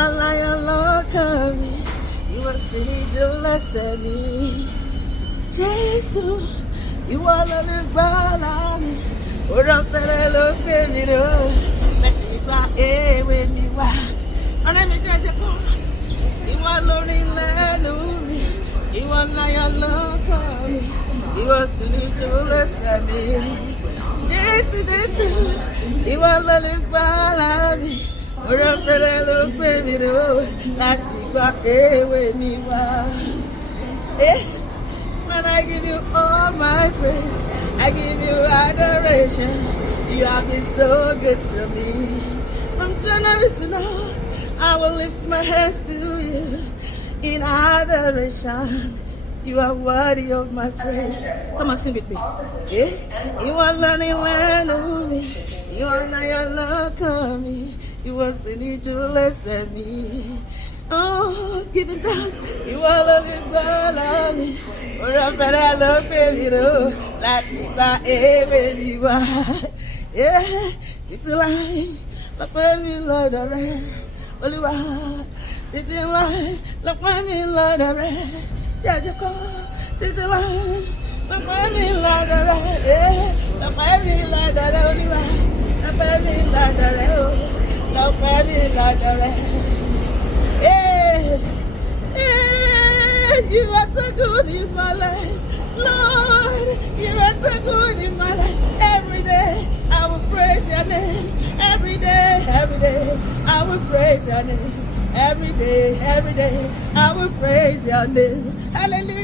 are layo, lokan. You are the nijo, lese. Jesus, you are the balami. Ora fere lo pe mi ro. Let's gba ewe mi wa. Ọ̀rẹ́ mi jẹ́jẹ́ kọ́. Ìwọ lorin lenu mi. Ìwọ layo, lokan mi. Ìwọ sì ni nijo, lese mi. Jesus, Jesus, ìwọ lórí gbàlà mi. Ora fere lo pe mi ro. Láti gba ewe mi wá. And I give you all my praise. I give you adoration. You have been so good to me. From January to now, I will lift my hands to you in adoration. You are worthy of my praise. Come on, sing with me. Yeah? You are learning me. You are not your luck on me. You are singing to listen me. Oh, give him thanks. You are loving well on me. Or a better love, baby. Láti gba ewé mi wá. Yeah, títí láì lọ́pẹ́ mi lọ́dọ̀ rẹ̀. Olúwa, títí láì lọ́pẹ́ mi lọ́dọ̀ rẹ̀. Jẹ́jẹ́ kọ́, títí láì lọ́pẹ́ mi lọ́dọ̀ rẹ̀. Lọ́pẹ́ mi lọ́dọ̀ rẹ̀, Olúwa. Lọ́pẹ́ mi lọ́dọ̀ rẹ̀, o. Lọ́pẹ́ mi lọ́dọ̀ rẹ̀. You are so good in my life, Lord. You are so good in my life. Every day I will praise your name. Every day I will praise your name. Every day I will praise your name. Hallelujah.